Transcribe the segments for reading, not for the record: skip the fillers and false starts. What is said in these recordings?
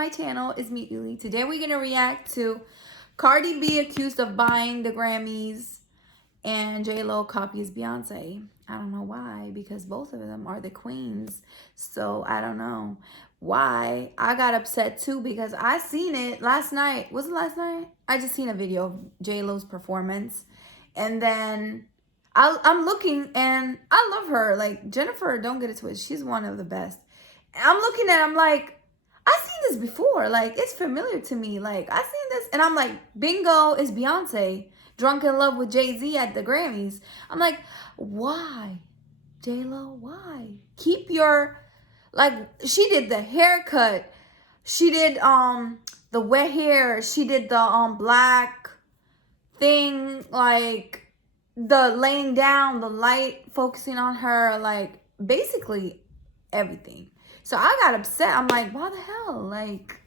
my channel. It's me, Ylli. Today we're going to react to Cardi B accused of buying the Grammys and JLO copies Beyonce. I don't know why, because both of them are the queens. So I don't know why. I got upset too because I seen it last night. Was it last night? I just seen a video of JLo's performance. And then I'm looking and I love her. Like, Jennifer, don't get it twisted. She's one of the best. And I'm looking at it, I'm like, I've seen this before. Like, it's familiar to me. Like, I've seen this. And I'm like, bingo, it's Beyonce. Drunk in love with Jay-Z at the Grammys. I'm like, why? JLo, why? Keep your, like, she did the haircut. She did the wet hair. She did the black thing, like the laying down, the light focusing on her, like basically everything. So I got upset. I'm like, why the hell? Like,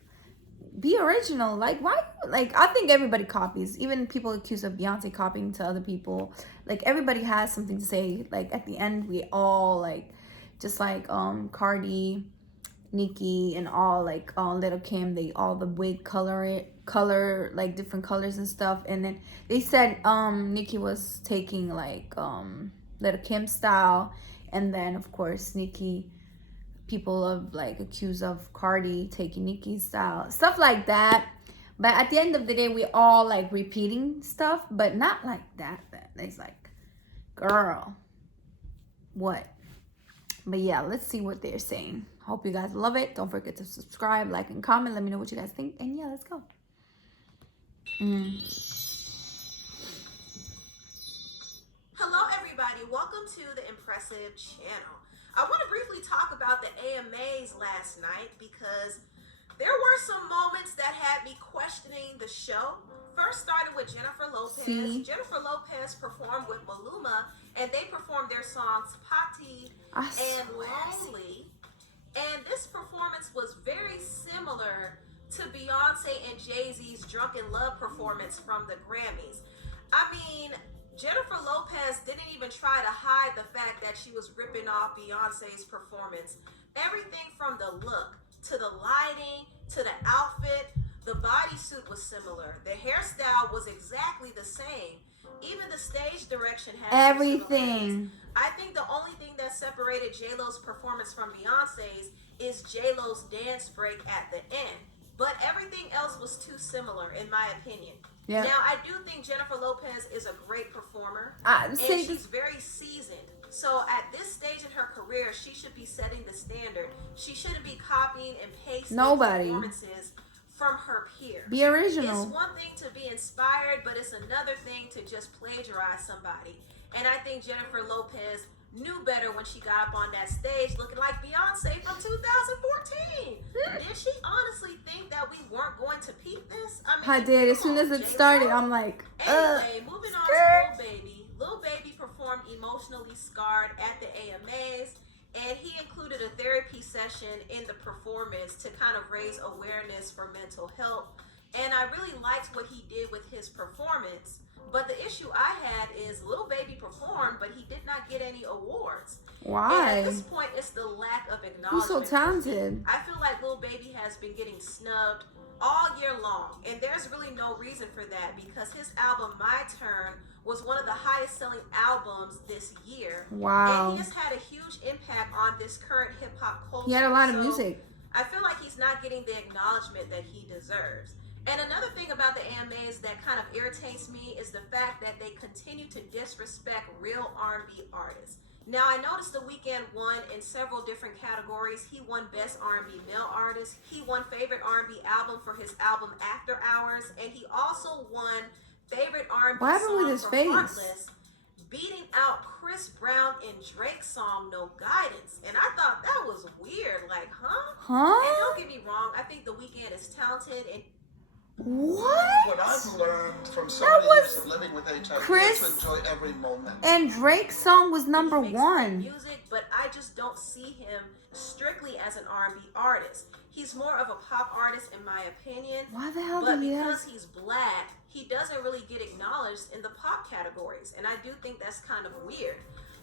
be original. Like, why? Like, I think everybody copies. Even people accused of Beyonce copying to other people. Like, everybody has something to say. Like, at the end, we all, like, just like Cardi, Nicki, and all, like, Little Kim, they all the wig color, like, different colors and stuff. And then they said Nicki was taking, like, Little Kim style. And then, of course, Nicki, people of like accused of Cardi taking Nicki's style, stuff like that. But at the end of the day, we all like repeating stuff, but not like that. It's like, girl, what? But yeah, let's see what they're saying. Hope you guys love it. Don't forget to subscribe, like, and comment. Let me know what you guys think. And yeah, let's go. Hello everybody, welcome to the Impressive channel. I want to briefly talk about the AMAs last night because there were some moments that had me questioning the show. First started with Jennifer Lopez. Jennifer Lopez performed with Maluma and they performed their songs Patti and Lonely. And this performance was very similar to Beyonce and Jay-Z's Drunk in Love performance from the Grammys. I mean, Jennifer Lopez didn't even try to hide the fact that she was ripping off Beyonce's performance. Everything from the look, to the lighting, to the outfit, the bodysuit was similar. The hairstyle was exactly the same. Even the stage direction had everything. I think the only thing that separated JLo's performance from Beyonce's is JLo's dance break at the end. But everything else was too similar, in my opinion. Yeah. Now, I do think Jennifer Lopez is a great performer, and she's very seasoned. So at this stage in her career, she should be setting the standard. She shouldn't be copying and pasting performances from her peers. Be original. It's one thing to be inspired, but it's another thing to just plagiarize somebody. And I think Jennifer Lopez knew better when she got up on that stage looking like Beyonce from 2014. Did she honestly think that we weren't going to peep this? I mean, I did. As soon as it started, I'm like, anyway, moving on to Lil Baby. Lil Baby performed Emotionally Scarred at the AMAs, and he included a therapy session in the performance to kind of raise awareness for mental health. And I really liked what he did with his performance. But the issue I had is Lil Baby performed, but he did not get any awards. Why? And at this point, it's the lack of acknowledgement. He's so talented. I feel like Lil Baby has been getting snubbed all year long. And there's really no reason for that because his album, My Turn, was one of the highest selling albums this year. Wow. And he just had a huge impact on this current hip hop culture. He had a lot of music. I feel like he's not getting the acknowledgement that he deserves. And another thing about the AMAs that kind of irritates me is the fact that they continue to disrespect real R&B artists. Now, I noticed The Weeknd won in several different categories. He won Best R&B Male Artist. He won Favorite R&B Album for his album After Hours. And he also won Favorite R&B Song for Heartless, beating out Chris Brown and Drake's song No Guidance. And I thought that was weird. Like, huh? And don't get me wrong, I think The Weeknd is talented and what I've learned from somebody who's living with HIV is to enjoy every moment. And Drake's song was number one. Music, but I just don't see him strictly as an R&B artist. He's more of a pop artist in my opinion. Why the hell? But because he's black, he doesn't really get acknowledged in the pop categories, and I do think that's kind of weird.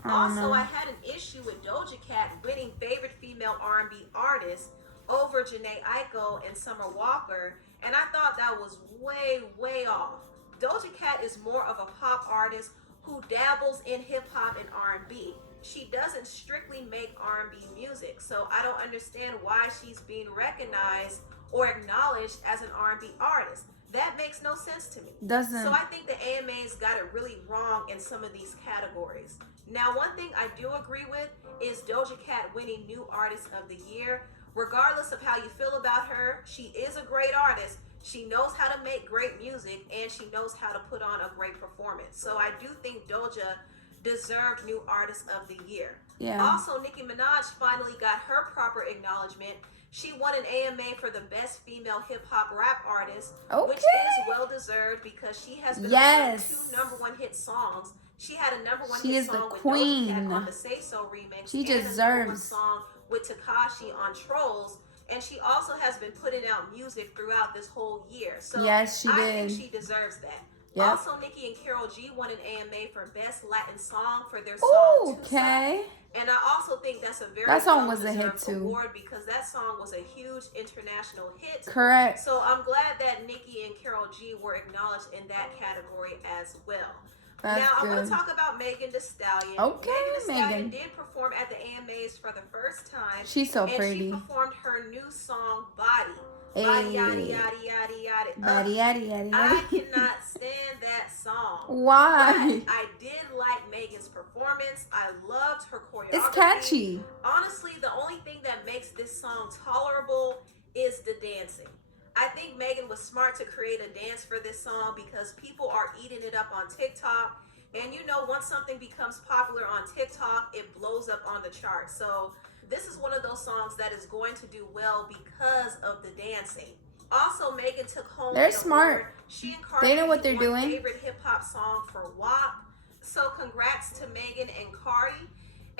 Also, I had an issue with Doja Cat winning Favorite Female R&B Artist over Janae Aiko and Summer Walker, and I thought that was way, way off. Doja Cat is more of a pop artist who dabbles in hip hop and R&B. She doesn't strictly make R&B music, so I don't understand why she's being recognized or acknowledged as an R&B artist. That makes no sense to me. Doesn't. So I think the AMAs got it really wrong in some of these categories. Now, one thing I do agree with is Doja Cat winning New Artist of the Year. Regardless of how you feel about her, she is a great artist. She knows how to make great music, and she knows how to put on a great performance. So I do think Doja deserved New Artist of the Year. Yeah. Also, Nicki Minaj finally got her proper acknowledgement. She won an AMA for the Best Female Hip Hop Rap Artist, which is well deserved because she has been on 2 #1 hit songs. She had a #1 hit song with Doja Cat on the Say So remix. She deserves a #1 song with Tekashi on Trolls, and she also has been putting out music throughout this whole year. So yes, she did. I think she deserves that. Yep. Also, Nicki and Karol G won an AMA for Best Latin Song for their song okay. And I also think that's a very that song was a hit too, award because that song was a huge international hit. Correct. So I'm glad that Nicki and Karol G were acknowledged in that category as well. That's now, good. I want to talk about Megan Thee Stallion. Okay, Megan Thee Stallion did perform at the AMAs for the first time. She's so pretty. And she performed her new song, Body. Hey. Body, yada, yada, yada, yada. Body, yada, yada, yada. I cannot stand that song. Why? But I did like Megan's performance. I loved her choreography. It's catchy. Honestly, the only thing that makes this song tolerable is the dancing. I think Megan was smart to create a dance for this song because people are eating it up on TikTok. And you know, once something becomes popular on TikTok, it blows up on the charts. So this is one of those songs that is going to do well because of the dancing. Also, Megan took home They're smart. She and Cardi, they know what they're doing. Favorite hip hop song for WAP. So congrats to Megan and Cardi.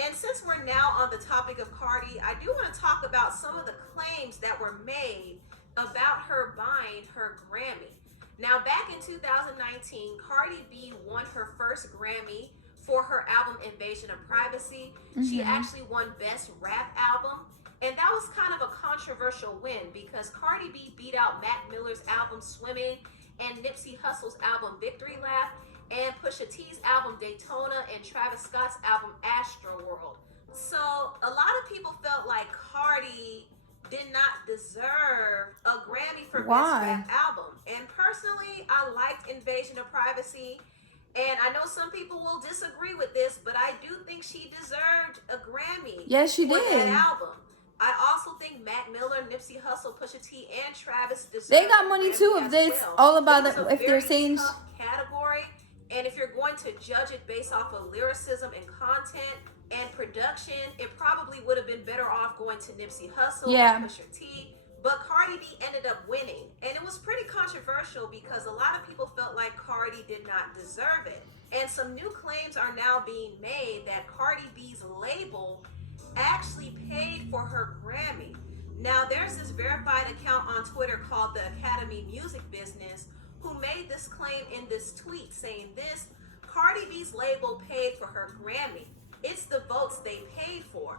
And since we're now on the topic of Cardi, I do want to talk about some of the claims that were made about her buying her Grammy. Now, back in 2019, Cardi B won her first Grammy for her album Invasion of Privacy. She actually won Best Rap Album. And that was kind of a controversial win because Cardi B beat out Mac Miller's album Swimming and Nipsey Hussle's album Victory Lap and Pusha T's album Daytona and Travis Scott's album Astroworld. So a lot of people felt like Cardi did not deserve a Grammy for Best Rap Album. And personally, I liked Invasion of Privacy. And I know some people will disagree with this, but I do think she deserved a Grammy. Yes, she for did. That album. I also think Mac Miller, Nipsey Hussle, Pusha T, and Travis deserve. They got money too if it's all about if they're saying category. And if you're going to judge it based off of lyricism and content and production, it probably would have been better off going to Nipsey Hussle and Pusha T. But Cardi B ended up winning. And it was pretty controversial because a lot of people felt like Cardi did not deserve it. And some new claims are now being made that Cardi B's label actually paid for her Grammy. Now, there's this verified account on Twitter called the Academy Music Business who made this claim in this tweet saying this: Cardi B's label paid for her Grammy. It's the votes they paid for.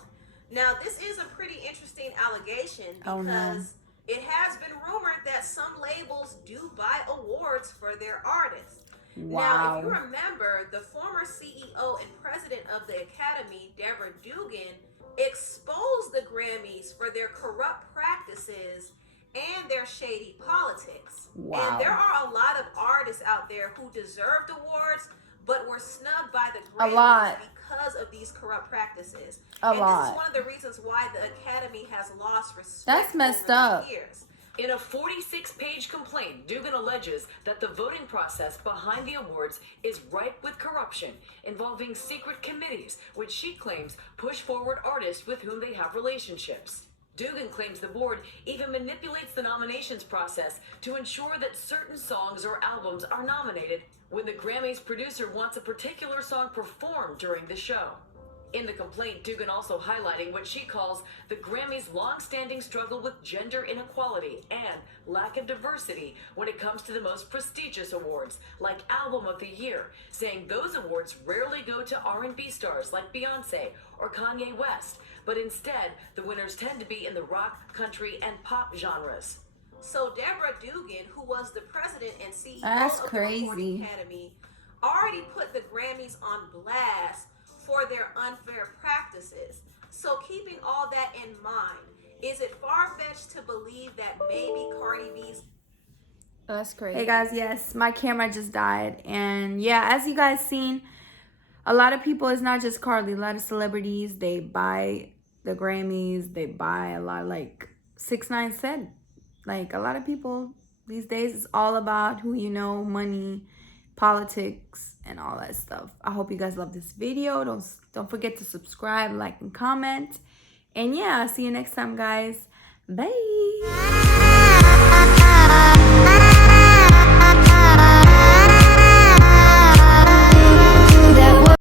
Now, this is a pretty interesting allegation because it has been rumored that some labels do buy awards for their artists. Now, if you remember, the former CEO and president of the Academy, Deborah Dugan, exposed the Grammys for their corrupt practices and their shady politics. And there are a lot of artists out there who deserved awards but were snubbed by the Grammys because of these corrupt practices. This is one of the reasons why the Academy has lost respect. That's messed up. Years. In a 46-page complaint, Dugan alleges that the voting process behind the awards is ripe with corruption, involving secret committees, which she claims push forward artists with whom they have relationships. Dugan claims the board even manipulates the nominations process to ensure that certain songs or albums are nominated when the Grammys producer wants a particular song performed during the show. In the complaint, Dugan also highlighting what she calls the Grammys' long-standing struggle with gender inequality and lack of diversity when it comes to the most prestigious awards, like Album of the Year, saying those awards rarely go to R&B stars like Beyonce or Kanye West, but instead, the winners tend to be in the rock, country, and pop genres. So Deborah Dugan, who was the president and CEO That's of the crazy. Recording Academy, already put the Grammys on blast for their unfair practices. So keeping all that in mind, is it far-fetched to believe that maybe Cardi B's... That's crazy. Hey guys, yes, my camera just died. And yeah, as you guys seen, a lot of people, it's not just Cardi, a lot of celebrities, they buy the Grammys, they buy a lot, like 6ix9ine said. Like, a lot of people these days, it's all about who you know, money, politics, and all that stuff. I hope you guys love this video. Don't forget to subscribe, like, and comment. And yeah, I'll see you next time, guys. Bye.